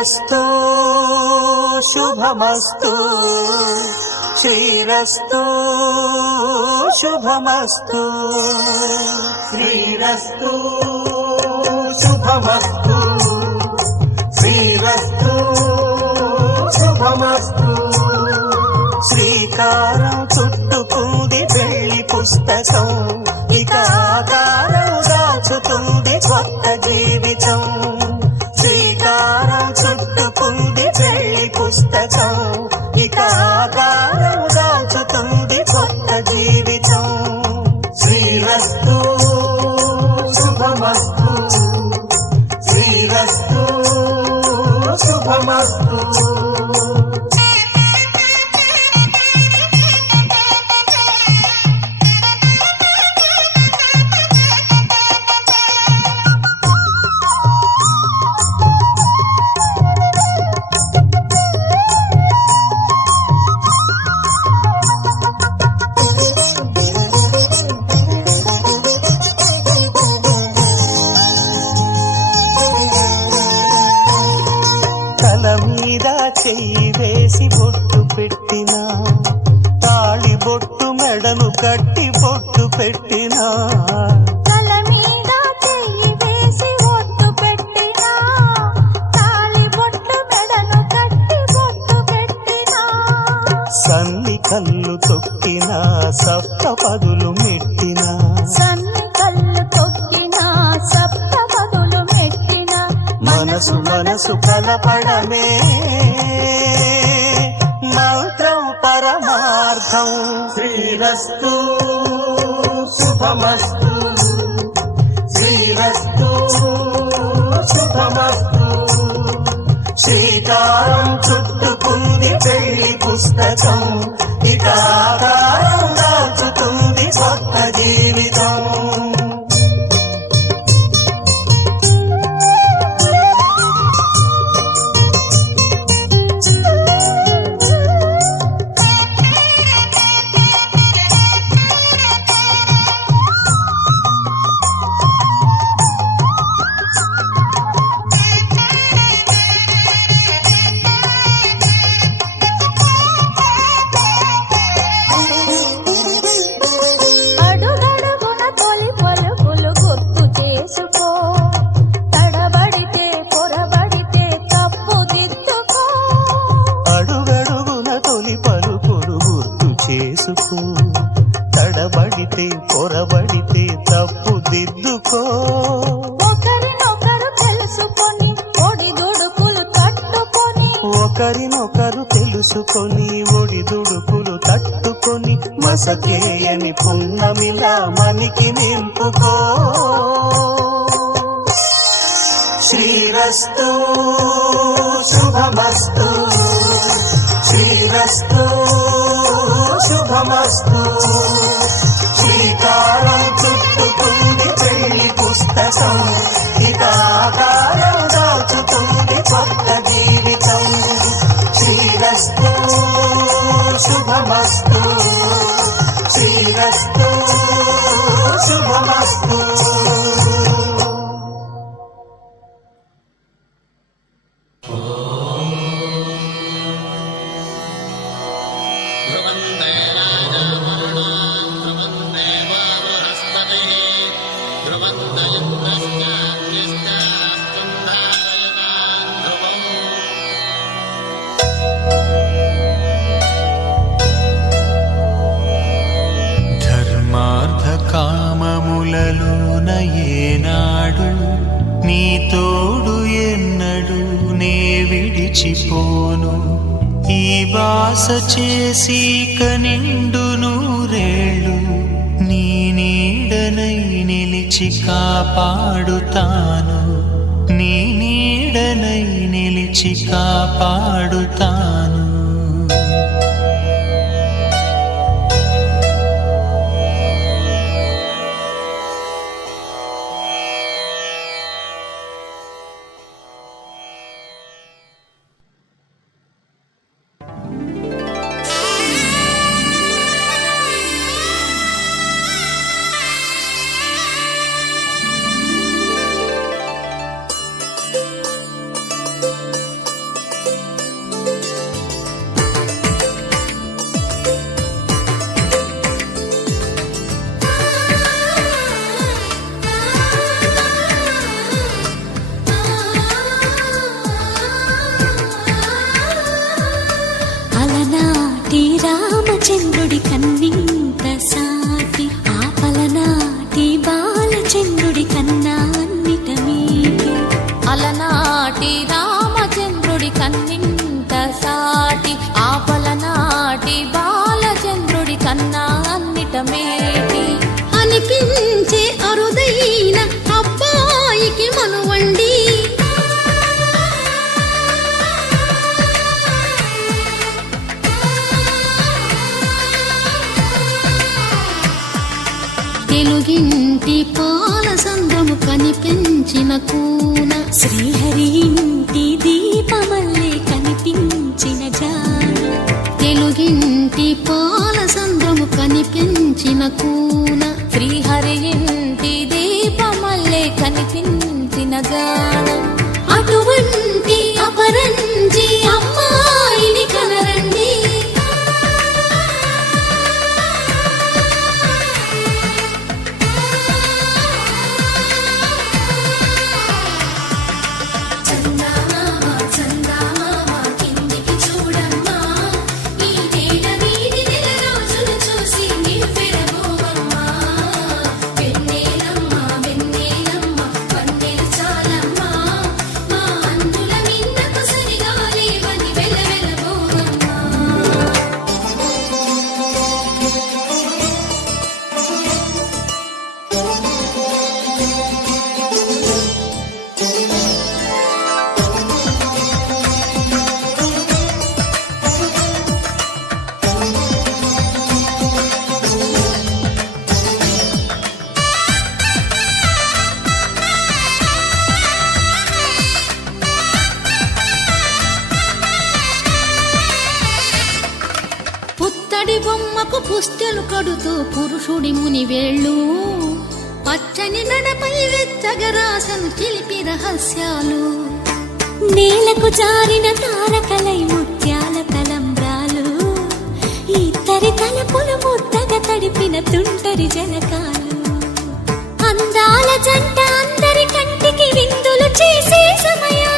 శ్రీరస్తు శుభమస్తు. శ్రీరస్తు శుభమస్తు. శ్రీరస్తు శుభమస్తు. శ్రీరస్తు శుభమస్తు. శ్రీకారం చుట్టుకుంది పెళ్ళి పుస్తకం. శ్రీరస్తు శుభమస్తు సప్త పదులు మెట్టినా. కళ్ళు తొక్కినా సప్త పదులు మెట్టినా. మనసు మనసు కలపడమే. మంత్రం పరమార్థం. శ్రీరస్తు శుభమస్తు. శ్రీరస్తు శుభమస్తు. శ్రీకారం చుట్టుకుంది పెళ్ళి పుస్తకం. జీవిత ఆకారం దాచుతుంది కొత్త జీవిత మనికి నింపుకో. శ్రీరస్తు శుభమస్తు. శ్రీరస్తు శుభమస్తు. విడిచిపోను ఈ వాస చేసి కనిండు నూరేళ్ళు. నీ నీడనై నిలిచి కాపాడుతాను. నీ నీడనై నిలిచి కాపాడుతాను కూన శ్రీహరి ఇంటి దీపమల్లే కనిపించిన జాడ తెలుగింటి పాల సంద్రము కనిపించిన కూన. శ్రీహరి ఇంటి దీపమల్లే కనిపించిన జాడ అటువంటి అపరంజి అమ్మ తడి బొమ్మకు పుస్తెలు కడుతూ పురుషుడి ముని వేళ్ళు. పచ్చని నడపై వెచ్చగరాసను చిలిపి రహస్యాలు. నేలకు జారిన తారకలై ముత్యాల కలంబ్రాలు. ఇద్దరి తలపులు ముద్దగ తడిపిన తుంటరి జనకాలు. అందాల జంట అందరి కంటికి విందులు చేసే సమయం.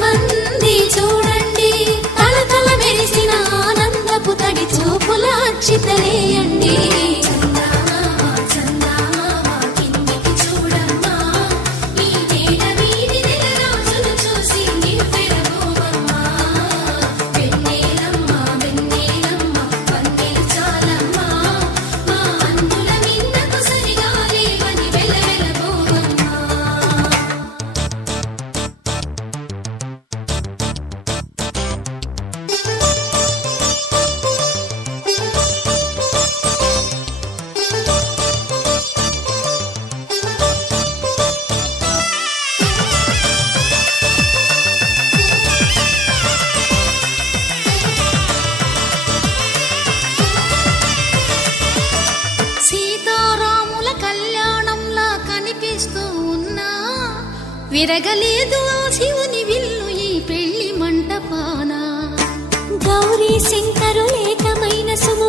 మంది చూ విరగలేదు ఆ శివుని విల్లు ఈ పెళ్ళి మంటపాన. గౌరీ శంకరులేకమైన సుము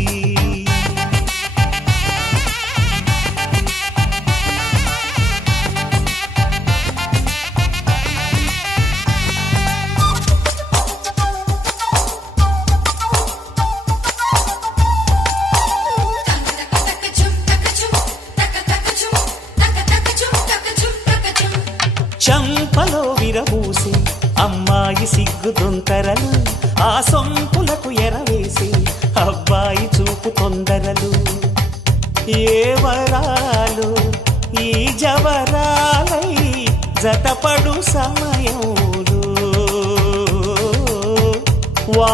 సిగ్గు ఆ సొంపులకు ఎరవేసి అబ్బాయి చూపు తొందరలు ఏ వరాలు ఈ జవరాలై జతపడు సమయంలో వా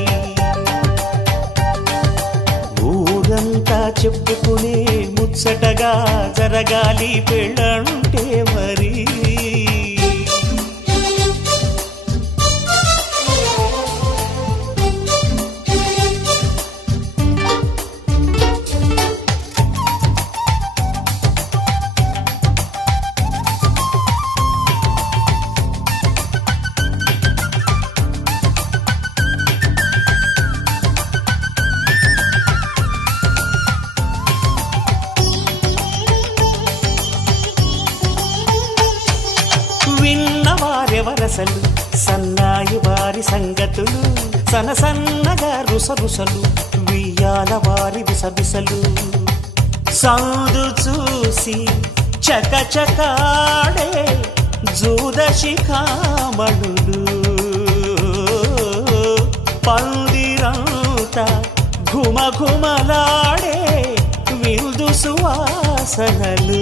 అంతా చెప్పుకునే ముచ్చటగా జరగాలి పెళ్ళంటే మరి. సన్నగా రుసరుసలు వియ్యాల వారి విసబిసలు సౌదు చూసి చకచకాడే జూదశిఖామణులు పందిరంత పందిరంతా ఘుమ ఘుమలాడే విరుదు సువాసనలు.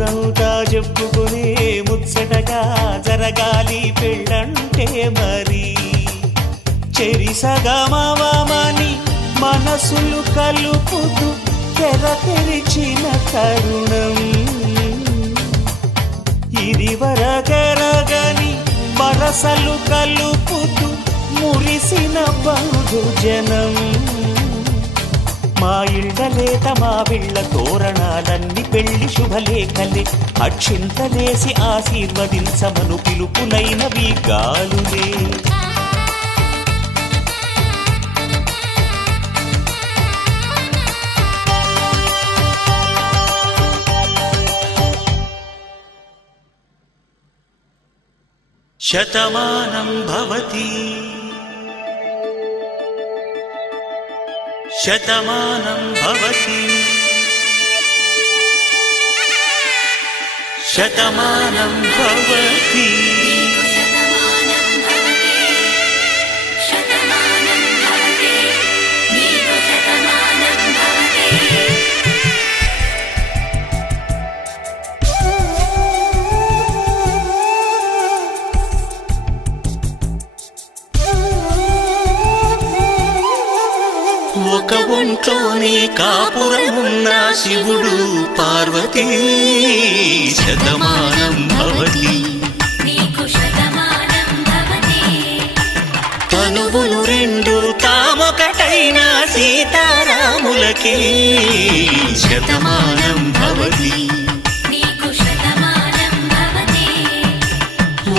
ఊరంతా చెప్పుకునే ముచ్చటగా జరగాలి పెళ్ళంటే మరి. చెరిసగమవమని మనసులు కలుపుతూ తెర తెరిచిన తరుణం. ఇది వరగరగని వరసలు కలుపుతూ మురిసిన బహుజనం. మా ఇళ్ళలేత మా విళ్ళ తోరణాలన్నీ పెళ్ళి శుభలేఖలే. అక్షింతలేసి ఆశీర్వదించమను పిలుపునైనవి గాలులే. శతమానం భవతి. శతమానం భవతి. శతమానం భవతి. శివుడు పార్వతీ శతమానం భవతి. తనువులు రెండు తామొకటైన సీతారాములకి శతమానం భవతి. నీకు శతమానం భవతి.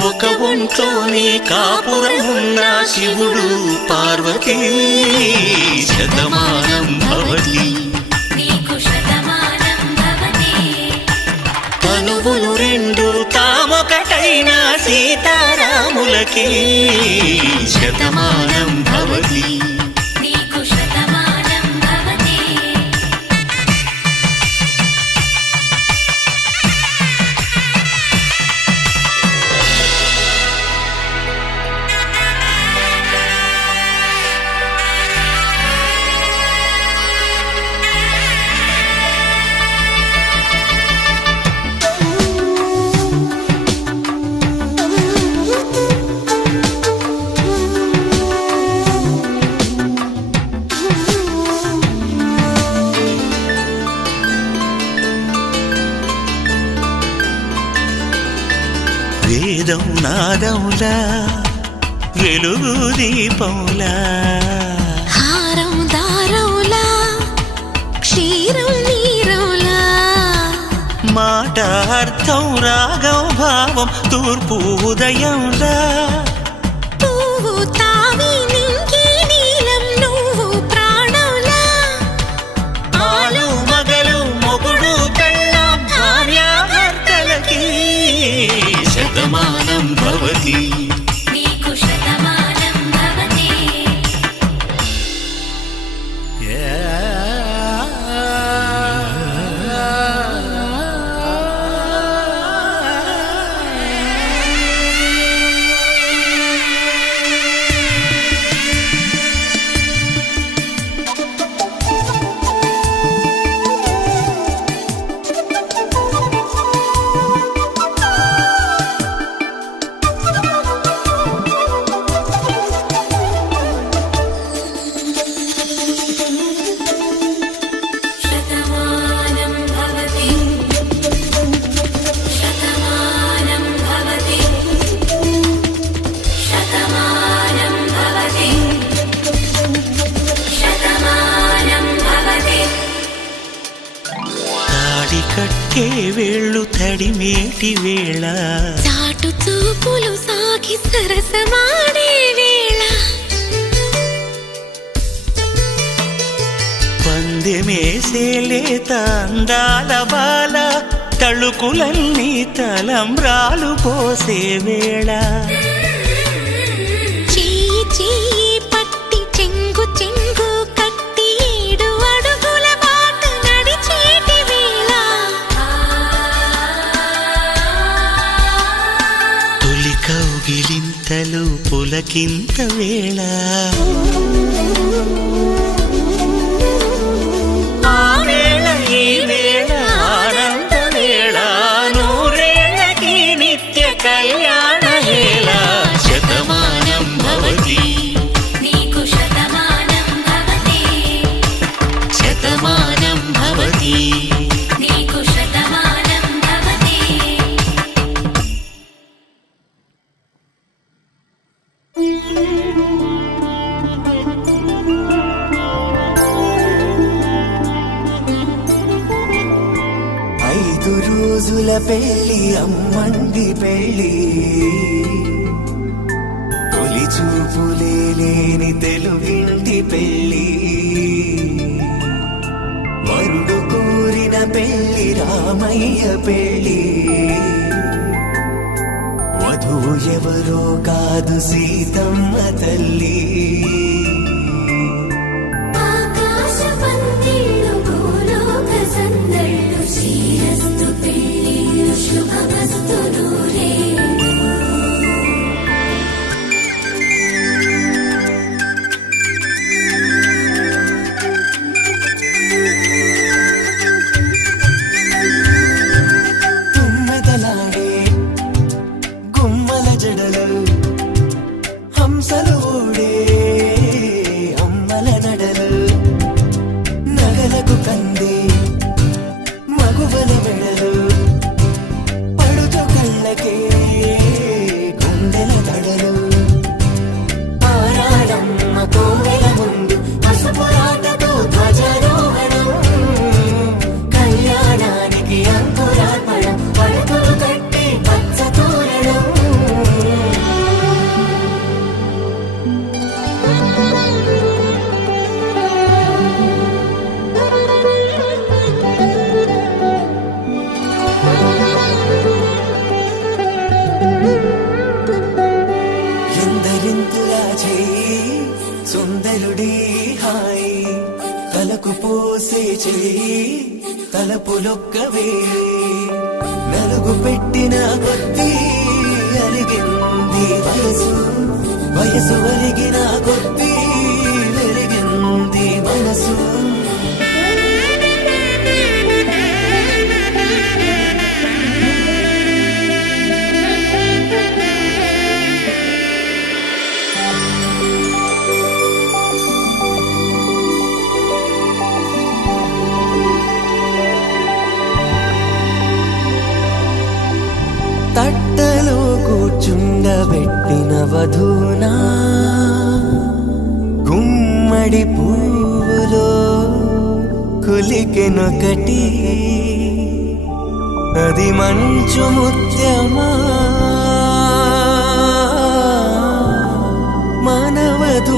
ఒక ఒంట్లోనే కాపురమున్న శివుడు పార్వతీ శతమానం భవతి. శతమానం. వేదం నాదములా వెలుగు దీపములా. హారం దారంలా క్షీరం నీరంలా మాట అర్థం రాగం భావం తూర్పు ఉదయంలా భవతి పందెమేసే లేత అందాల బాల తళుకులన్నీ తలంబ్రాలు పోసే వేళ. చెయ్యి చెయ్యి పట్టి రోజుల పెళ్ళి అమ్మంది పెళ్ళి. తొలి చూపులే లేని తెలుగింటి పెళ్ళి. వరుడు కోరిన పెళ్ళి రామయ్య పెళ్ళి. వధువు ఎవరో కాదు సీతమ్మ తల్లి. శ్రీరస్తు పెళ్ళిళ్ళు శుభమస్తు నూరే. తలపులొక్కవే నలుగు పెట్టిన కొద్దీ అలిగింది వయసు. వయసు అలిగిన కొద్దీ తట్టలో కూర్చుండబెట్టిన వధూనా? గుమ్మడి పూలో కులికెనొకటి. అది మంచు ముత్యమా? మనవధూరత్నమా?